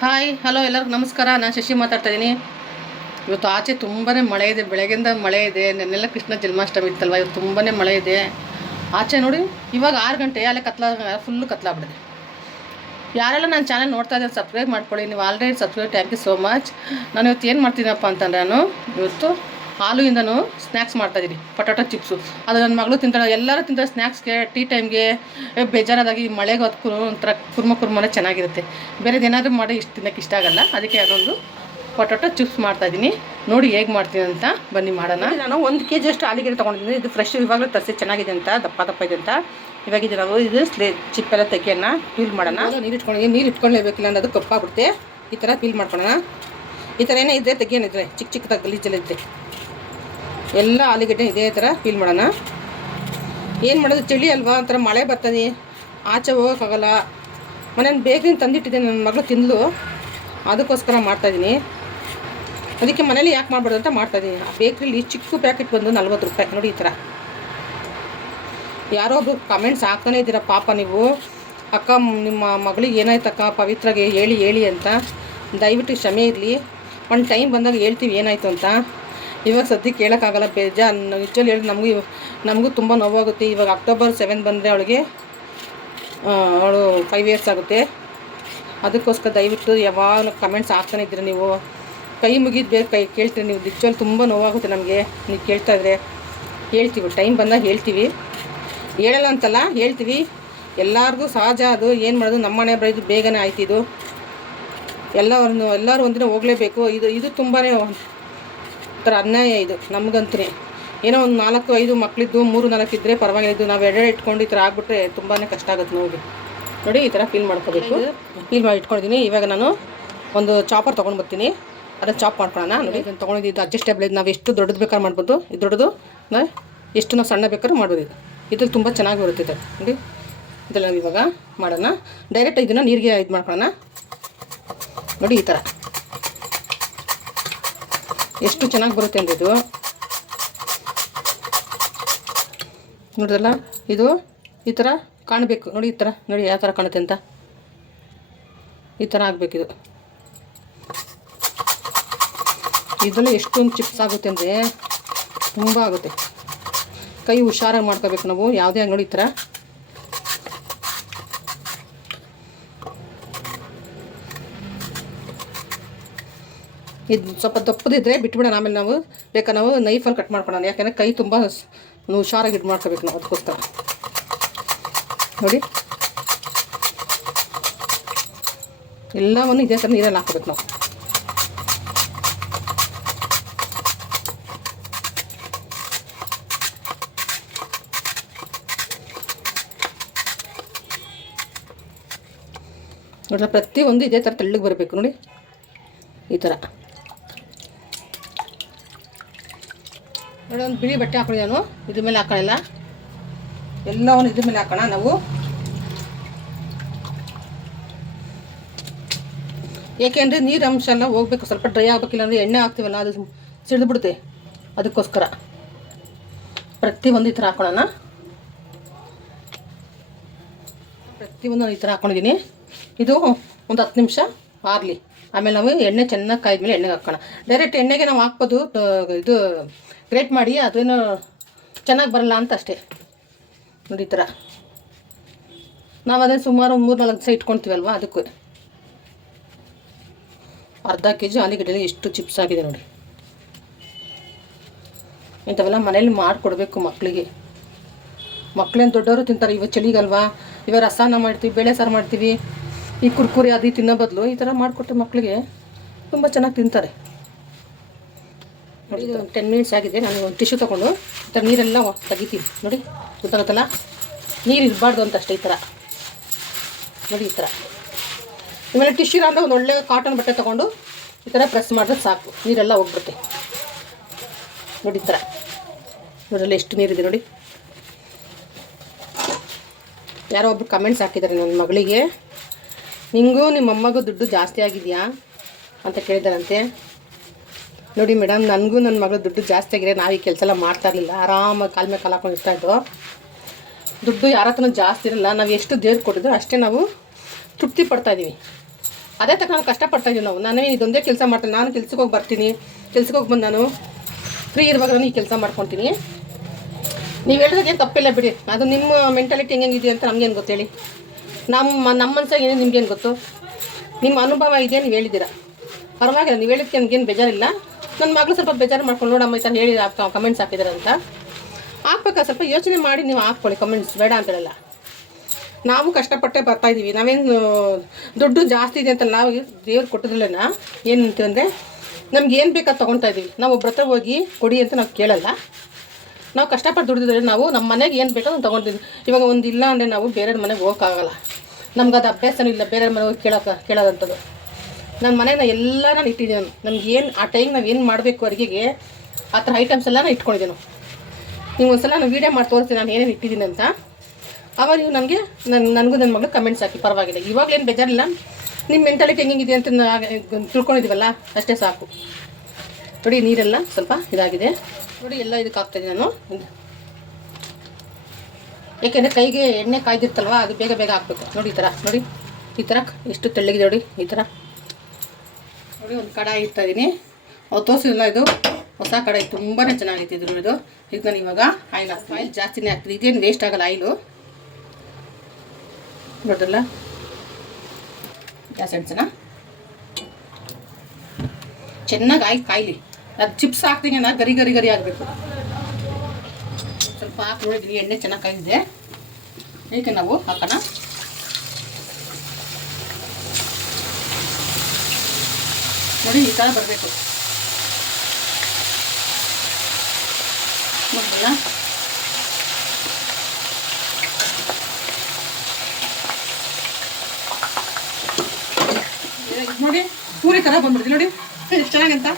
Hi hello ಎಲ್ಲರಿಗೂ ನಮಸ್ಕಾರ. ನಾನು ಶಶಿ ಮಾತಾಡ್ತಾ ಇದ್ದೀನಿ. ಇವತ್ತು ಆಚೆ ತುಂಬಾ ಮಳೆ ಇದೆ, ಬೆಳಗ್ಗೆಯಿಂದ ಮಳೆ ಇದೆ. ನೆನ್ನೆಲ್ಲ ಕೃಷ್ಣ ಜನ್ಮಾಷ್ಟಮಿ ಇತ್ತಲ್ವ, ಇವತ್ತು ತುಂಬಾ ಮಳೆ ಇದೆ ಆಚೆ. ನೋಡಿ ಇವಾಗ 6 ಗಂಟೆ, ಅಲ್ಲೇ ಫುಲ್ಲು ಕತ್ಲಾಗ್ಬಿಡಿದೆ. ಯಾರೆಲ್ಲ ನನ್ನ ಚಾನಲ್ ನೋಡ್ತಾ ಇದ್ದಾರೆ ಸಬ್ಸ್ಕ್ರೈಬ್ ಮಾಡ್ಕೊಳ್ಳಿ. ನೀವು already subscribe, thank you so much. ನಾನು ಇವತ್ತು ಏನು ಮಾಡ್ತೀನಪ್ಪ ಅಂತಂದರೆ, ನಾನು ಇವತ್ತು ಹಾಲುಯಿಂದನೂ ಸ್ನ್ಯಾಕ್ಸ್ ಮಾಡ್ತಾಯಿದ್ದೀನಿ. ಪೊಟ್ಯಾಟೊ ಚಿಪ್ಸು, ಅದು ನನ್ನ ಮಗಳು ತಿಂತಾಳೆ, ಎಲ್ಲರೂ ತಿಂತಾರೆ ಸ್ನ್ಯಾಕ್ಸ್ಗೆ. ಟೀ ಟೈಮ್ಗೆ ಬೇಜಾರಾದಾಗಿ ಮಳೆಗೆ ಹೊತ್ತು ಒಂಥರ ಕುರ್ಮನೆ ಚೆನ್ನಾಗಿರುತ್ತೆ. ಬೇರೆದೇನಾದರೂ ಮಾಡಿ ತಿನ್ನೋಕ್ಕೆ ಇಷ್ಟ ಆಗಲ್ಲ. ಅದಕ್ಕೆ ಅದೊಂದು ಪೊಟ್ಯಾಟೊ ಚಿಪ್ಸ್ ಮಾಡ್ತಾಯಿದ್ದೀನಿ. ನೋಡಿ ಹೇಗೆ ಮಾಡ್ತೀನಿ ಅಂತ ಬನ್ನಿ ಮಾಡೋಣ. ನಾನು 1 kg ಅಷ್ಟು ಆಲೂಗೆಡ್ಡೆ ತೊಗೊಂಡಿದ್ದೀನಿ. ಇದು ಫ್ರೆಶ್ ಇವಾಗಲೂ ತರಿಸಿ ಚೆನ್ನಾಗಿದೆ ಅಂತ, ದಪ್ಪ ಇದೆ ಅಂತ. ಇವಾಗ ಇದು ನಾವು ಇದು ಚಿಪ್ಪೆಲ್ಲ ತೆಗೆಯೋಣ, ಪೀಲ್ ಮಾಡೋಣ. ನೀರು ಇಟ್ಕೊಂಡಿದ್ದೀನಿ, ನೀರು ಇಟ್ಕೊಳ್ಳೇಬೇಕಿಲ್ಲ ಅನ್ನೋದು ಕಪ್ಪಾಗ್ಬಿಡುತ್ತೆ. ಈ ಥರ ಪೀಲ್ ಮಾಡ್ಕೊಳ್ಳೋಣ. ಈ ಥರ ಏನೇ ಇದ್ದರೆ ತೆಗಿಯೋನಿದ್ರೆ ಚಿಕ್ಕದಾಗಿ ಗಲೀಜೆಲ್ಲ ಇದ್ದರೆ ಎಲ್ಲ ಆಲೂಗೆಡ್ಡೆ ಇದೇ ಥರ ಪೀಲ್ ಮಾಡೋಣ. ಏನು ಮಾಡೋದು, ಚಳಿ ಅಲ್ವಾ, ಒಂಥರ ಮಳೆ ಬರ್ತದೆ, ಆಚೆ ಹೋಗೋಕ್ಕಾಗಲ್ಲ. ಮನೇಲಿ ಬೇಕರಿನ ತಂದಿಟ್ಟಿದ್ದೆ, ನನ್ನ ಮಗಳು ತಿಂದಲು, ಅದಕ್ಕೋಸ್ಕರ ಮಾಡ್ತಾಯಿದ್ದೀನಿ. ಅದಕ್ಕೆ ಮನೇಲಿ ಯಾಕೆ ಮಾಡ್ಬಾರ್ದು ಅಂತ ಮಾಡ್ತಾಯಿದ್ದೀನಿ. ಆ ಬೇಕ್ರಿಲಿ ಚಿಕ್ಕ ಪ್ಯಾಕೆಟ್ ಬಂದು 40 ರೂಪಾಯಿ. ನೋಡಿ ಈ ಥರ. ಯಾರೋ ಒಬ್ರು ಕಮೆಂಟ್ಸ್ ಹಾಕ್ತಾನೆ ಇದ್ದೀರಾ ಪಾಪ ನೀವು, ಅಕ್ಕ ನಿಮ್ಮ ಮಗಳಿಗೆ ಏನಾಯ್ತಕ್ಕ ಪವಿತ್ರಾಗೆ ಹೇಳಿ ಅಂತ. ದಯವಿಟ್ಟು ಕ್ಷಮೆ ಇರಲಿ, ಒಂದು ಟೈಮ್ ಬಂದಾಗ ಹೇಳ್ತೀವಿ ಏನಾಯಿತು ಅಂತ. ಇವಾಗ ಸದ್ಯಕ್ಕೆ ಕೇಳೋಕ್ಕಾಗಲ್ಲ, ಬೇಜಾರು. ನಿಜಲ್ಲಿ ಹೇಳಿ ನಮಗೂ ತುಂಬ ನೋವಾಗುತ್ತೆ. ಇವಾಗ October 7 ಬಂದರೆ ಅವಳು 5 years ಆಗುತ್ತೆ. ಅದಕ್ಕೋಸ್ಕರ ದಯವಿಟ್ಟು ಯಾವಾಗ ಕಮೆಂಟ್ಸ್ ಹಾಕ್ತಾನೆ ಇದ್ದೀರ ನೀವು, ಕೈ ಮುಗಿದು ಕೈ ಕೇಳ್ತೀರಿ ನೀವು. ನಿಜಲ್ಲಿ ತುಂಬ ನೋವಾಗುತ್ತೆ ನಮಗೆ, ನೀವು ಕೇಳ್ತಾಯಿದ್ರೆ. ಹೇಳ್ತೀವಿ, ಟೈಮ್ ಬಂದಾಗ ಹೇಳ್ತೀವಿ, ಹೇಳಲ್ಲ ಅಂತಲ್ಲ, ಹೇಳ್ತೀವಿ. ಎಲ್ಲರಿಗೂ ಸಹಜ ಅದು. ಏನು ಮಾಡೋದು, ನಮ್ಮ ಮನೆ ಬರೋದು ಬೇಗನೆ ಆಯ್ತಿದ್ದು. ಎಲ್ಲರೂ ಒಂದಿನ ಹೋಗಲೇಬೇಕು. ಇದು ತುಂಬಾ ಥರ ಅನ್ಯಾಯ ಇದು ನಮಗಂತೂ. ಏನೋ ಒಂದು 4-5 ಮಕ್ಕಳಿದ್ದು 3-4 ಇದ್ದರೆ ಪರವಾಗಿದ್ದು, ನಾವು ಎರಡೆರಡು ಇಟ್ಕೊಂಡು ಈ ಥರ ಆಗಿಬಿಟ್ರೆ ತುಂಬಾ ಕಷ್ಟ ಆಗುತ್ತೆ ನೋಗಿ. ನೋಡಿ ಈ ಥರ ಪೀಲ್ ಮಾಡ್ಕೋಬೇಕು. ಪೀಲ್ ಮಾಡಿ ಇಟ್ಕೊಂಡಿದ್ದೀನಿ. ಇವಾಗ ನಾನು ಒಂದು ಚಾಪರ್ ತೊಗೊಂಡು ಬರ್ತೀನಿ, ಅದನ್ನು ಚಾಪ್ ಮಾಡ್ಕೊಳ್ಳೋಣ. ನೋಡಿ ಇದನ್ನು ತೊಗೊಂಡಿದ್ದು ಅಡ್ಜಸ್ಟೇಬಲ್ ಇದು. ನಾವು ಎಷ್ಟು ದೊಡ್ಡದು ಬೇಕಾದ್ರೆ ಮಾಡ್ಬೋದು. ಇದು ದೊಡ್ಡದು, ಎಷ್ಟು ನಾವು ಸಣ್ಣ ಬೇಕಾದ್ರೂ ಮಾಡ್ಬೋದು. ಇದ್ರಲ್ಲಿ ತುಂಬ ಚೆನ್ನಾಗಿ ಬರುತ್ತೆ ನೋಡಿ. ಇದೆಲ್ಲ ನಾವು ಇವಾಗ ಮಾಡೋಣ. ಡೈರೆಕ್ಟ್ ಇದನ್ನು ನೀರಿಗೆ ಇದು ಮಾಡ್ಕೊಳ್ಳೋಣ. ನೋಡಿ ಈ ಥರ ಎಷ್ಟು ಚೆನ್ನಾಗಿ ಬರುತ್ತೆ ಅಂದರೆ ಇದು. ನೋಡಿದ್ರಲ್ಲ, ಇದು ಈ ಥರ ಕಾಣಬೇಕು. ನೋಡಿ ಈ ಥರ, ನೋಡಿ ಯಾವ ಥರ ಕಾಣುತ್ತೆ ಅಂತ. ಈ ಥರ ಆಗಬೇಕಿದು. ಇದರಲ್ಲಿ ಎಷ್ಟೊಂದು ಚಿಪ್ಸ್ ಆಗುತ್ತೆ ಅಂದರೆ ತುಂಬ ಆಗುತ್ತೆ. ಕೈ ಹುಷಾರಾಗಿ ಮಾಡ್ಕೋಬೇಕು ನಾವು ಯಾವುದೇ ಅಂಗಡಿ. ಈ ಥರ ಇದು ಸ್ವಲ್ಪ ದಪ್ಪದಿದ್ದರೆ ಬಿಟ್ಬಿಡೋಣ. ಆಮೇಲೆ ನಾವು ನಾವು ನೈಫಲ್ಲಿ ಕಟ್ ಮಾಡ್ಕೊಳ್ಳೋಣ. ಯಾಕೆಂದರೆ ಕೈ ತುಂಬ ಹುಷಾರಾಗಿ ಇದು ಮಾಡ್ಕೋಬೇಕು ನಾವು, ಅದಕ್ಕೋಸ್ಕರ. ನೋಡಿ ಎಲ್ಲವನ್ನು ಇದೇ ಥರ ನೀರಲ್ಲಿ ಹಾಕ್ಕೋಬೇಕು ನಾವು. ನೋಡ್ರಿ, ಪ್ರತಿಯೊಂದು ಇದೇ ಥರ ತೆಳ್ಳಗೆ ಬರಬೇಕು. ನೋಡಿ ಈ ಥರ. ನೋಡಿ ಒಂದು ಬಿಳಿ ಬಟ್ಟೆ ಹಾಕೊಳ್ಳಿ. ನಾನು ಇದ್ರ ಮೇಲೆ ಹಾಕೊಳ್ಳಲ್ಲ, ಎಲ್ಲವನ್ನು ಇದ್ರ ಮೇಲೆ ಹಾಕೋಣ ನಾವು. ಏಕೆಂದರೆ ನೀರು ಅಂಶ ಎಲ್ಲ ಹೋಗ್ಬೇಕು, ಸ್ವಲ್ಪ ಡ್ರೈ ಆಗಬೇಕಿಲ್ಲ ಅಂದರೆ ಎಣ್ಣೆ ಹಾಕ್ತೀವಲ್ಲ ಅದು ಸಿಡಿದ್ಬಿಡುತ್ತೆ. ಅದಕ್ಕೋಸ್ಕರ ಪ್ರತಿಯೊಂದು ಈ ಥರ ಹಾಕೊಳ್ಳೋಣ. ಪ್ರತಿಯೊಂದು ಈ ಥರ ಹಾಕ್ಕೊಂಡಿದ್ದೀನಿ. ಇದು ಒಂದು 10 ನಿಮಿಷ ಆರಲಿ. ಆಮೇಲೆ ನಾವು ಎಣ್ಣೆ ಚೆನ್ನಾಗಿ ಕಾಯ್ದ್ಮೇಲೆ ಎಣ್ಣೆಗೆ ಹಾಕೋಣ. ಡೈರೆಕ್ಟ್ ಎಣ್ಣೆಗೆ ನಾವು ಹಾಕ್ಬೋದು, ಇದು ಗ್ರೇಟ್ ಮಾಡಿ ಅದೇನು ಚೆನ್ನಾಗಿ ಬರಲ್ಲ ಅಂತ ಅಷ್ಟೇ. ನೋಡಿ ಈ ಥರ ನಾವು ಅದನ್ನು ಸುಮಾರು 3-4 ದಿವಸ ಇಟ್ಕೊಳ್ತೀವಲ್ವ, ಅದಕ್ಕೂ. ಅರ್ಧ kg ಆಲೂಗೆಡ್ಡೆಲಿ ಎಷ್ಟು ಚಿಪ್ಸ್ ಆಗಿದೆ ನೋಡಿ. ಇಂಥವೆಲ್ಲ ಮನೇಲಿ ಮಾಡಿಕೊಡ್ಬೇಕು ಮಕ್ಕಳಿಗೆ. ಮಕ್ಕಳೇನು ದೊಡ್ಡವರು ತಿಂತಾರೆ. ಇವಾಗ ಚಳಿಗಲ್ವಾ, ಇವಾಗ ರಸಾನ ಮಾಡ್ತೀವಿ, ಬೇಳೆ ಸಾರು ಮಾಡ್ತೀವಿ. ಈ ಕುರ್ಕುರಿ ಅದು ತಿನ್ನೋ ಬದಲು ಈ ಥರ ಮಾಡಿಕೊಟ್ರೆ ಮಕ್ಕಳಿಗೆ ತುಂಬ ಚೆನ್ನಾಗಿ ತಿಂತಾರೆ. ನೋಡಿ ಇದು 10 minutes ಆಗಿದೆ. ನಾನು ಒಂದು ಟಿಶ್ಯೂ ತೊಗೊಂಡು ಈ ಥರ ನೀರೆಲ್ಲ ತೆಗಿತೀವಿ. ನೋಡಿ ಗೊತ್ತಾಗುತ್ತಲ್ಲ, ನೀರು ಇರಬಾರ್ದು ಅಂತ ಅಷ್ಟೇ. ಈ ಥರ ನೋಡಿ ಈ ಥರ. ಆಮೇಲೆ ಟಿಶ್ಯೂ ಅಂದರೆ ಒಂದು ಒಳ್ಳೆ ಕಾಟನ್ ಬಟ್ಟೆ ತೊಗೊಂಡು ಈ ಥರ ಪ್ರೆಸ್ ಮಾಡಿದ್ರೆ ಸಾಕು, ನೀರೆಲ್ಲ ಹೋಗ್ಬಿಡುತ್ತೆ. ನೋಡಿ ಈ ಥರ. ನೋಡಲ್ಲ ಎಷ್ಟು ನೀರಿದೆ ನೋಡಿ. ಯಾರೋ ಒಬ್ರು ಕಮೆಂಟ್ಸ್ ಹಾಕಿದ್ದಾರೆ ನನ್ನ ಮಗಳಿಗೆ, ನಿಂಗೂ ನಿಮ್ಮ ಅಮ್ಮಗೂ ದುಡ್ಡು ಜಾಸ್ತಿ ಆಗಿದೆಯಾ ಅಂತ ಕೇಳಿದಾರಂತೆ. ನೋಡಿ ಮೇಡಮ್, ನನಗೂ ನನ್ನ ಮಗಳು ದುಡ್ಡು ಜಾಸ್ತಿ ಆಗಿದೆ. ನಾವು ಈ ಕೆಲಸ ಎಲ್ಲ ಮಾಡ್ತಾ ಇರಲಿಲ್ಲ, ಆರಾಮಾಗಿ ಕಾಲ ಮೇಲೆ ಕಾಲು ಹಾಕೊಂಡು ಇರ್ತಾಯಿದ್ದು. ದುಡ್ಡು ಯಾರ ಹತ್ರನೂ ಜಾಸ್ತಿ ಇರಲ್ಲ. ನಾವು ಎಷ್ಟು ದೇವ್ರು ಕೊಟ್ಟಿದ್ರು ಅಷ್ಟೇ ನಾವು ತೃಪ್ತಿ ಪಡ್ತಾಯಿದ್ದೀವಿ. ಅದೇ ತಕ್ಕ ನಾವು ಕಷ್ಟಪಡ್ತಾಯಿದ್ದೀವಿ ನಾವು. ನಾನೇ ಇದೊಂದೇ ಕೆಲಸ ಮಾಡ್ತೀನಿ. ನಾನು ಕೆಲ್ಸಕ್ಕೆ ಹೋಗಿ ಬರ್ತೀನಿ, ಕೆಲ್ಸಕ್ಕೆ ಹೋಗಿ ಬಂದು ನಾನು ಫ್ರೀ ಇರುವಾಗ ನಾನು ಈ ಕೆಲಸ ಮಾಡ್ಕೊತೀನಿ. ನೀವು ಹೇಳಿದಾಗ ಏನು ತಪ್ಪಿಲ್ಲ ಬಿಡಿ. ಅದು ನಿಮ್ಮ ಮೆಂಟಾಲಿಟಿ ಹೆಂಗಿದೆ ಅಂತ ನಮಗೇನು ಗೊತ್ತೇಳಿ. ನಮ್ಮ ಮನ್ಸಾಗ ಏನೇನು ನಿಮ್ಗೇನು ಗೊತ್ತು? ನಿಮ್ಮ ಅನುಭವ ಇದೆ, ನೀವು ಹೇಳಿದ್ದೀರಾ, ಪರವಾಗಿಲ್ಲ. ನೀವು ಹೇಳಿದ್ದಕ್ಕೆ ನನಗೇನು ಬೇಜಾರಿಲ್ಲ. ನನ್ನ ಮಗಳು ಸ್ವಲ್ಪ ಬೇಜಾರು ಮಾಡ್ಕೊಂಡು ನೋಡಮ್ಮ ಈ ಥರ ಹೇಳಿ ಕಮೆಂಟ್ಸ್ ಹಾಕಿದಾರೆ ಅಂತ ಹಾಕ್ಬೇಕಾ? ಸ್ವಲ್ಪ ಯೋಚನೆ ಮಾಡಿ ನೀವು ಹಾಕ್ಕೊಳ್ಳಿ ಕಮೆಂಟ್ಸ್, ಬೇಡ ಅಂತ ಹೇಳಲ್ಲ. ನಾವು ಕಷ್ಟಪಟ್ಟೆ ಬರ್ತಾಯಿದ್ದೀವಿ. ನಾವೇನು ದುಡ್ಡು ಜಾಸ್ತಿ ಇದೆ ಅಂತ ನಾವು ದೇವ್ರು ಕೊಟ್ಟದಿಲ್ಲನ ಏನು ಅಂತೀವಂದರೆ ನಮ್ಗೆ ಏನು ಬೇಕಾದ ತೊಗೊಳ್ತಾ ಇದ್ದೀವಿ. ನಾವು ಒಬ್ಬರ ಹತ್ರ ಹೋಗಿ ಕೊಡಿ ಅಂತ ನಾವು ಕೇಳಲ್ಲ. ನಾವು ಕಷ್ಟಪಟ್ಟು ದುಡ್ದಿದ್ರೆ ನಾವು ನಮ್ಮ ಮನೆಗೆ ಏನು ಬೇಕೋ ಅದನ್ನು ತೊಗೊಂಡಿದ್ದೀವಿ. ಇವಾಗ ಒಂದು ಇಲ್ಲ ಅಂದರೆ ನಾವು ಬೇರೆಯವ್ರ ಮನೆಗೆ ಹೋಗೋಕ್ಕಾಗಲ್ಲ. ನಮ್ಗೆ ಅದು ಅಭ್ಯಾಸನೂ ಇಲ್ಲ ಬೇರೆಯವ್ರ ಮನೆಗೆ ಹೋಗಿ ಕೇಳೋದಂಥದ್ದು. ನನ್ನ ಮನೆಗೆ ನಾನು ಎಲ್ಲ ನಾನು ಇಟ್ಟಿದ್ದೀನಿ. ನಮ್ಗೆ ಏನು ಆ ಟೈಮ್ ನಾವು ಏನು ಮಾಡಬೇಕು ಅಡುಗೆಗೆ ಆ ಥರ ಐಟಮ್ಸ್ ಎಲ್ಲ ನಾನು ಇಟ್ಕೊಂಡಿದ್ದೀನಿ. ನೀವು ಒಂದು ಸಲ ನಾನು ವೀಡಿಯೋ ಮಾಡಿ ತೋರಿಸ್ತೀನಿ ನಾನು ಏನೇನು ಇಟ್ಟಿದ್ದೀನಿ ಅಂತ. ಆವಾಗ ನೀವು ನನಗೆ ನನಗೂ ನನ್ನ ಮಗಳು ಕಮೆಂಟ್ಸ್ ಹಾಕಿ, ಪರವಾಗಿಲ್ಲ. ಇವಾಗಲೇನು ಬೇಜಾರಿಲ್ಲ. ನಿಮ್ಮ ಮೆಂಟಾಲಿಟಿ ಹೆಂಗಿದೆ ಅಂತ ತಿಳ್ಕೊಂಡಿದ್ದೀವಲ್ಲ, ಅಷ್ಟೇ ಸಾಕು. ನೋಡಿ ನೀರೆಲ್ಲ ಸ್ವಲ್ಪ ಇದಾಗಿದೆ ನೋಡಿ, ಎಲ್ಲ ಇದಕ್ಕೆ ಹಾಕ್ತಾಯಿದ್ದೀನಿ ನಾನು. ಏಕೆಂದರೆ ಕೈಗೆ ಎಣ್ಣೆ ಕಾಯ್ದಿರ್ತಲ್ವ, ಅದು ಬೇಗ ಬೇಗ ಹಾಕ್ಬೇಕು. ನೋಡಿ ಈ ಥರ, ನೋಡಿ ಈ ಥರ ಎಷ್ಟು ತೆಳ್ಳಗಿದೆ ನೋಡಿ. ಈ ಥರ ನೋಡಿ ಒಂದು ಕಡಾಯಿ ಇಡ್ತಾಯಿದ್ದೀನಿ. ಅವು ತೋರಿಸಿಲ್ಲ, ಇದು ಹೊಸ ಕಡಾಯಿ ತುಂಬಾ ಚೆನ್ನಾಗಿತ್ತು ಇದು. ಇದು ನಾನು ಇವಾಗ ಆಯಿಲ್ ಹಾಕ್ತೀನಿ. ಆಯಿಲ್ ಜಾಸ್ತಿನೇ ಹಾಕ್ತೀನಿ, ಇದೇನು ವೇಸ್ಟ್ ಆಗಲ್ಲ ಆಯಿಲು. ನೋಡಲ್ಲ ಗ್ಯಾಸ್ ಎಣ್ಸೋಣ. ಚೆನ್ನಾಗಿ ಆಯ್ತು ಕಾಯಿಲಿ. ಅದು ಚಿಪ್ಸ್ ಹಾಕ್ತೀನಿ ನಾ ಗರಿ ಗರಿ ಗರಿ ಆಗಬೇಕು. ಸ್ವಲ್ಪ ಹಾಕಿ ನೋಡಿದ್ದೀನಿ, ಎಣ್ಣೆ ಚೆನ್ನಾಗಿ ಕಾಯ್ದಿದೆ. ಏಕೆ ನಾವು ಹಾಕೋಣ. ನೋಡಿ ಈ ಥರ ಬರಬೇಕು. ನೋಡಲ್ಲ ನೋಡಿ ಪೂರಿ ಥರ ಬಂದ್ಬಿಡ್ತೀವಿ ನೋಡಿ, ಎಷ್ಟು ಚೆನ್ನಾಗಂತ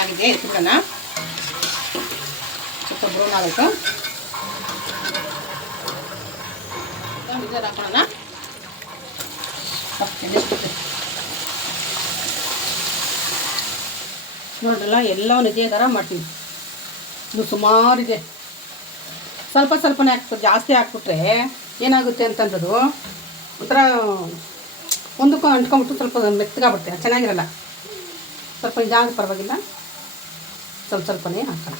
ಆಗಿದೆ. ಇಟ್ಬಿಡೋಣ, ಸ್ವಲ್ಪ ಬ್ರೌನ್ ಆಗಬೇಕು. ಹಾಕೋಣ. ನೋಡ್ರಲ್ಲ ಎಲ್ಲವೂ ಇದೇ ಥರ ಮಾಡ್ತೀವಿ. ಇದು ಸುಮಾರಿದೆ. ಸ್ವಲ್ಪ ಸ್ವಲ್ಪನೇ ಹಾಕ್ಬಿಟ್ಟು ಜಾಸ್ತಿ ಹಾಕ್ಬಿಟ್ರೆ ಏನಾಗುತ್ತೆ ಅಂತಂದ್ರದು ಒಂಥರ ಒಂದಕ್ಕೂ ಅಂಟ್ಕೊಂಬಿಟ್ಟು ಸ್ವಲ್ಪ ಮೆತ್ತಗಾಗ್ಬಿಡ್ತೀರ, ಚೆನ್ನಾಗಿರಲ್ಲ. ಸ್ವಲ್ಪ ಇದಾದ ಪರವಾಗಿಲ್ಲ, ಸ್ವಲ್ಪ ಸ್ವಲ್ಪನೇ ಹಾಕೋಣ.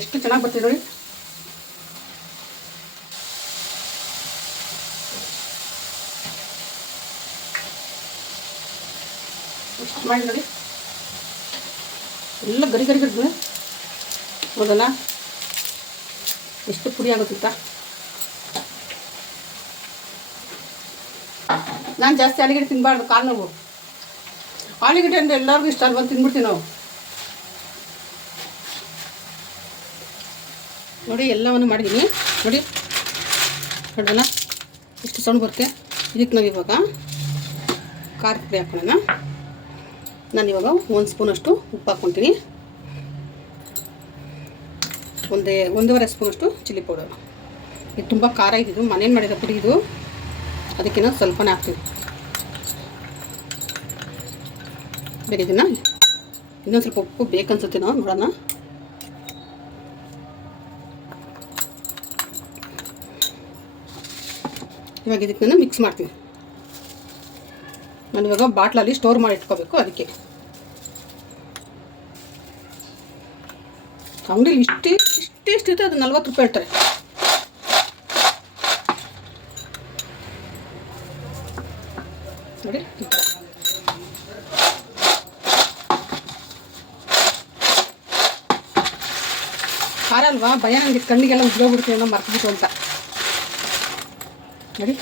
ಎಷ್ಟು ಚೆನ್ನಾಗಿ ಬರ್ತೀವಿ ನೋಡಿ. ಎಷ್ಟು ಮಾಡಿ ನೋಡಿ, ಎಲ್ಲ ಗರಿ ಗರಿ ಗರಿ ಹೌದಲ್ಲ, ಎಷ್ಟು ಪುಡಿ ಆಗುತ್ತಿತ್ತ. ನಾನು ಜಾಸ್ತಿ ಆಲೂಗಡ್ಡೆ ತಿನ್ನಬಾರ್ದು, ಕಾಲು ನೋವು. ಆಲೂಗಡ್ಡೆ ಅಂದರೆ ಎಲ್ಲರಿಗೂ ಇಷ್ಟ ಅಲ್ವ, ತಿಂದ್ಬಿಡ್ತೀವಿ ನಾವು. ನೋಡಿ ಎಲ್ಲವನ್ನು ಮಾಡಿದ್ದೀನಿ ನೋಡಿ, ನೋಡೋಣ ಎಷ್ಟು ಸೌಂಡ್ ಬರುತ್ತೆ. ಇದಕ್ಕೆ ನಾವು ಇವಾಗ ಖಾರದ ಪುಡಿ ಹಾಕೋಣ. ನಾನಿವಾಗ 1 ಸ್ಪೂನಷ್ಟು ಉಪ್ಪು ಹಾಕ್ಕೊತೀನಿ, 1.5 ಸ್ಪೂನಷ್ಟು ಚಿಲ್ಲಿ ಪೌಡರ್. ಇದು ತುಂಬ ಖಾರ ಇದ್ದಿದ್ದು, ಮನೇಲಿ ಮಾಡಿರೋ ಪುಡಿ ಇದು, ಅದಕ್ಕೆ ನಾವು ಸ್ವಲ್ಪನೇ ಹಾಕ್ತೀವಿ. ಬೇರೆ ಇದನ್ನು ಇನ್ನೊಂದು ಸ್ವಲ್ಪ ಉಪ್ಪು ಬೇಕನ್ಸುತ್ತೆ, ನಾವು ನೋಡೋಣ. ಇವಾಗ ಇದಕ್ಕೆ ನಾನು ಮಿಕ್ಸ್ ಮಾಡ್ತೀನಿ. ನಾನು ಇವಾಗ ಬಾಟ್ಲಲ್ಲಿ ಸ್ಟೋರ್ ಮಾಡಿ ಇಟ್ಕೋಬೇಕು. ಅದಕ್ಕೆ ಅಂಗಡಿಲಿ ಇಷ್ಟಿರುತ್ತೆ, ಅದು 40 ರೂಪಾಯಿ ಹೇಳ್ತಾರೆ. ನೋಡಿ ಖಾರ ಅಲ್ವಾ, ಭಯ ನನಗೆ, ಕಣ್ಣಿಗೆಲ್ಲ ಉದ್ರೋಗ್ಬಿಡ್ತೀವಿ ಅನ್ನೋ ಮರ್ತ್ಬಿಟ್ಟು ಅಂತ. ನೋಡಿ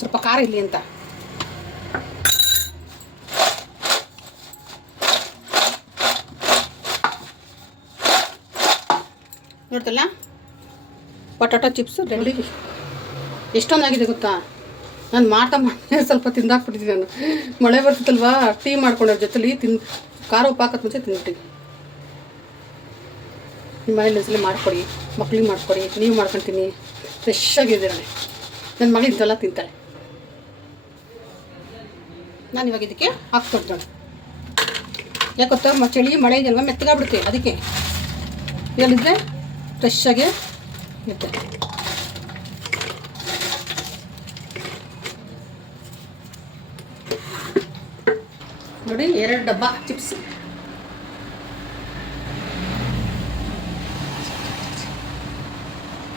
ಸ್ವಲ್ಪ ಖಾರ ಇರಲಿ ಅಂತ. ನೋಡ್ತಲ್ಲ ಪೊಟ್ಯಾಟೊ ಚಿಪ್ಸು ರೆಡಿ. ಎಷ್ಟೊಂದಾಗಿದೆ ಗೊತ್ತಾ, ನಾನು ಮಾಡ್ತಾ ಸ್ವಲ್ಪ ತಿಂದಾಕ್ಬಿಟ್ಟಿದ್ದೀನಿ. ನಾನು ಮಳೆ ಬರ್ತಿತ್ತಲ್ವಾ, ಟೀ ಮಾಡ್ಕೊಂಡವ್ರ ಜೊತೆಲಿ ಖಾರ ಉಪ್ಪು ಹಾಕೋದು ಮುಂಚೆ ತಿಂದ್ಬಿಟ್ಟಿದ್ದೀನಿ. ನಿಮ್ಮ ಮನೇಲಿ ಒಂದ್ಸಲ ಮಾಡಿಕೊಡಿ, ಮಕ್ಳಿಗೆ ಮಾಡಿಕೊಡಿ, ನೀವು ಮಾಡ್ಕೊತೀನಿ. ಫ್ರೆಶ್ ಆಗಿದೆ. ನನ್ನ ಮಗಳು ಇಂಥೆಲ್ಲ ತಿಂತಾಳೆ. ನಾನು ಇವಾಗ ಇದಕ್ಕೆ ಹಾಕ್ಕೊಡ್ತಾಳೆ. ಯಾಕೆ ಗೊತ್ತಾ, ಚಳಿ ಮಳೆ ಇದೆಯಲ್ವ, ಮೆತ್ತಗಾಗ್ಬಿಡುತ್ತೆ. ಅದಕ್ಕೆ ಹೇಳಿದ್ರೆ ಫ್ರೆಶ್ ಆಗಿ ಇರುತ್ತೆ. ನೋಡಿ 2 ಡಬ್ಬ ಚಿಪ್ಸ್.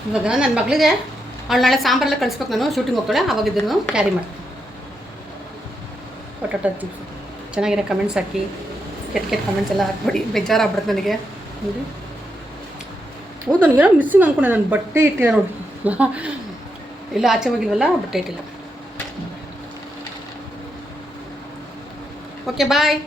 ಇವಾಗ ನನ್ನ ಮಗಳಿಗೆ ಅವಳು ನಾಳೆ ಸಾಂಬಾರೆಲ್ಲ ಕಳಿಸ್ಬೇಕು, ನಾನು ಶೂಟಿಂಗ್ ಹೋಗ್ತಾಳೆ, ಅವಾಗಿದ್ದನ್ನು ಕ್ಯಾರಿ ಮಾಡ್ತೀನಿ. ಪೊಟ್ಯಾಟೊ ಚಿಪ್ಸ್ ಚೆನ್ನಾಗಿರೋ ಕಮೆಂಟ್ಸ್ ಹಾಕಿ, ಕೆಟ್ಟ ಕಮೆಂಟ್ಸ್ ಎಲ್ಲ ಹಾಕ್ಬಿಡಿ, ಬೇಜಾರಾಗ್ಬಿಡುತ್ತೆ ನನಗೆ. ನೋಡಿ ಹೌದು, ನನಗೇನೋ ಮಿಸ್ಸಿಂಗ್ ಅಂದ್ಕೊಂಡೆ, ನಾನು ಬಟ್ಟೆ ಇಟ್ಟಿಲ್ಲ ನೋಡಿ. ಇಲ್ಲ ಆಚೆ ಹೋಗಿಲ್ವಲ್ಲ, ಬಟ್ಟೆ ಇಟ್ಟಿಲ್ಲ. ಓಕೆ ಬಾಯ್.